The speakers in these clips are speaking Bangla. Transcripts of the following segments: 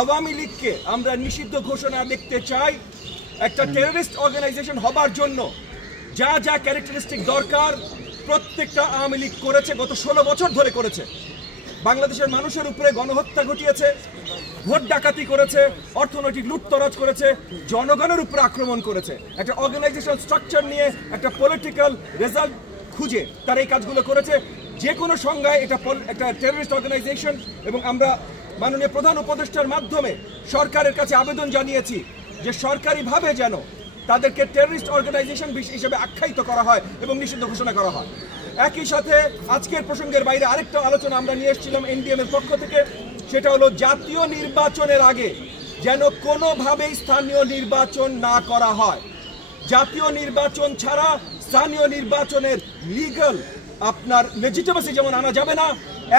আওয়ামী লীগকে আমরা নিষিদ্ধ ঘোষণা দেখতে চাই। একটা টেররিস্ট অর্গানাইজেশন হবার জন্য যা যা ক্যারেক্টারিস্টিক দরকার প্রত্যেকটা আওয়ামী লীগ করেছে, গত 16 বছর ধরে করেছে। বাংলাদেশের মানুষের উপরে গণহত্যা ঘটিয়েছে, ভোট ডাকাতি করেছে, অর্থনৈতিক লুটতরাজ করেছে, জনগণের উপরে আক্রমণ করেছে। একটা অর্গানাইজেশন স্ট্রাকচার নিয়ে একটা পলিটিক্যাল রেজাল্ট খুঁজে তারা এই কাজগুলো করেছে। যে কোনো সংজ্ঞায় এটা একটা টেররিস্ট অর্গানাইজেশন। এবং আমরা মাননীয় প্রধান উপদেষ্টার মাধ্যমে সরকারের কাছে আবেদন জানিয়েছি যে সরকারিভাবে যেন তাদেরকে টেররিস্ট অর্গানাইজেশন হিসেবে আখ্যায়িত করা হয় এবং নিষিদ্ধ ঘোষণা করা হয়। একই সাথে আজকের প্রসঙ্গের বাইরে আরেকটা আলোচনা আমরা নিয়ে এসেছিলাম এনডিএম এর পক্ষ থেকে, সেটা হলো জাতীয় নির্বাচনের আগে যেন কোনোভাবেই স্থানীয় নির্বাচন না করা হয়। জাতীয় নির্বাচন ছাড়া স্থানীয় নির্বাচনের লিগ্যাল আপনার লেজিটিমেসি যেমন আনা যাবে না,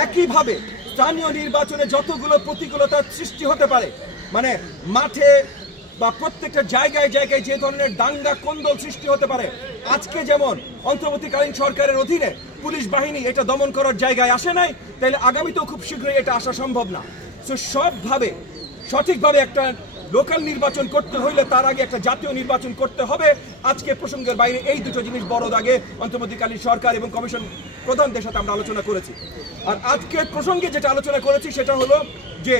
একইভাবে স্থানীয় নির্বাচনে যতগুলো প্রতিকূলতার সৃষ্টি হতে পারে, মানে মাঠে বা প্রত্যেকটা জায়গায় জায়গায় যে ধরনের দাঙ্গা কোন্দল সৃষ্টি হতে পারে, আজকে যেমন অন্তর্বর্তীকালীন সরকারের অধীনে পুলিশ বাহিনী এটা দমন করার জায়গায় আসে নাই, তাইলে আগামীতেও খুব শীঘ্রই এটা আসা সম্ভব না। সো সবভাবে সঠিকভাবে একটা লোকাল নির্বাচন করতে হইলে তার আগে একটা জাতীয় নির্বাচন করতে হবে। আজকে প্রসঙ্গের বাইরে এই দুটো জিনিস বড় দাগে অন্তর্বর্তীকালীন সরকার এবং কমিশন প্রধানদের সাথে আমরা আলোচনা করেছি। আর আজকের প্রসঙ্গে যেটা আলোচনা করেছি সেটা হলো যে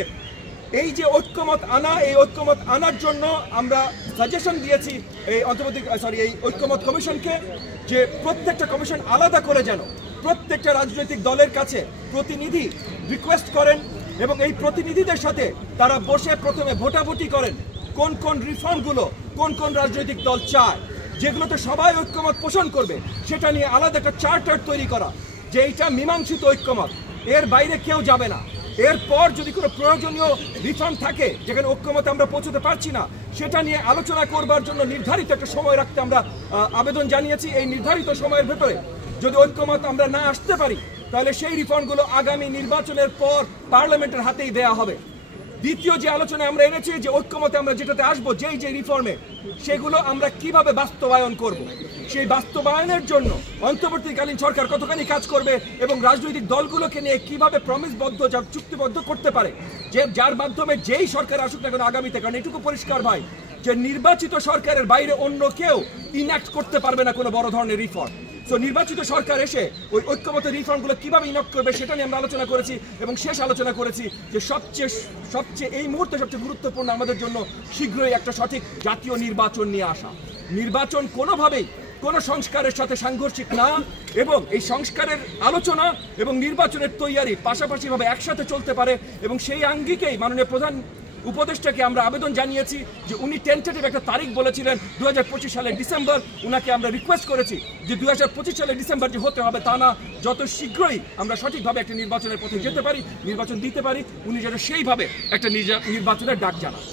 এই যে ঐক্যমত আনা, এই ঐক্যমত আনার জন্য আমরা সাজেশন দিয়েছি এই এই ঐক্যমত কমিশনকে যে প্রত্যেকটা কমিশন আলাদা করে যেন প্রত্যেকটা রাজনৈতিক দলের কাছে প্রতিনিধি রিকোয়েস্ট করেন এবং এই প্রতিনিধিদের সাথে তারা বসে প্রথমে ভোটাভুটি করেন কোন কোন রিফর্মগুলো কোন কোন রাজনৈতিক দল চায়, যেগুলোতে সবাই ঐক্যমত পোষণ করবে, সেটা নিয়ে আলাদা একটা চার্টার তৈরি করা যে এইটা মীমাংসিত ঐক্যমত, এর বাইরে কেউ যাবে না। এরপর যদি কোনো প্রয়োজনীয় রিফর্ম থাকে যেখানে ঐক্যমতে আমরা পৌঁছতে পারছি না, সেটা নিয়ে আলোচনা করবার জন্য নির্ধারিত একটা সময় রাখতে আমরা আবেদন জানিয়েছি। এই নির্ধারিত সময়ের ভেতরে যদি ঐক্যমত আমরা না আসতে পারি তাহলে সেই রিফর্মগুলো আগামী নির্বাচনের পর পার্লামেন্টের হাতেই দেয়া হবে। দ্বিতীয় যে আলোচনা আমরা এনেছি যে ঐক্যমতে আমরা যেটাতে আসবো, যেই যে রিফর্মে সেগুলো আমরা কিভাবে বাস্তবায়ন করব, সেই বাস্তবায়নের জন্য অন্তর্বর্তীকালীন সরকার কতখানি কাজ করবে এবং রাজনৈতিক দলগুলোকে নিয়ে কিভাবে প্রমিসবদ্ধ চুক্তিবদ্ধ করতে পারে, যে যার মাধ্যমে যেই সরকার আসুক না কেন আগামীতে, কারণ এটুকু পরিষ্কার ভাই যে নির্বাচিত সরকারের বাইরে অন্য কেউ ইনঅ্যাক্ট করতে পারবে না কোনো বড় ধরনের রিফর্ম। তো নির্বাচিত সরকার এসে ওই ঐক্যমত রিফর্মগুলো কিভাবে ইনঅ্যাক্ট করবে সেটা নিয়ে আমরা আলোচনা করেছি এবং শেষ আলোচনা করেছি যে সবচেয়ে এই মুহূর্তে সবচেয়ে গুরুত্বপূর্ণ আমাদের জন্য শীঘ্রই একটা সঠিক জাতীয় নির্বাচন নিয়ে আসা। নির্বাচন কোনোভাবেই কোনো সংস্কারের সাথে সাংঘর্ষিক না এবং এই সংস্কারের আলোচনা এবং নির্বাচনের তৈয়ারি পাশাপাশিভাবে একসাথে চলতে পারে এবং সেই আঙ্গিকেই মাননীয় প্রধান উপদেষ্টাকে আমরা আবেদন জানিয়েছি যে উনি টেন্টেটিভ একটা তারিখ বলেছিলেন 2025 সালের ডিসেম্বর। উনাকে আমরা রিকোয়েস্ট করেছি যে 2025 সালের ডিসেম্বর যে হতে হবে তা না, যত শীঘ্রই আমরা সঠিকভাবে একটা নির্বাচনের পথে যেতে পারি, নির্বাচন দিতে পারি, উনি যেন সেইভাবে একটা নির্বাচনের ডাক জানান।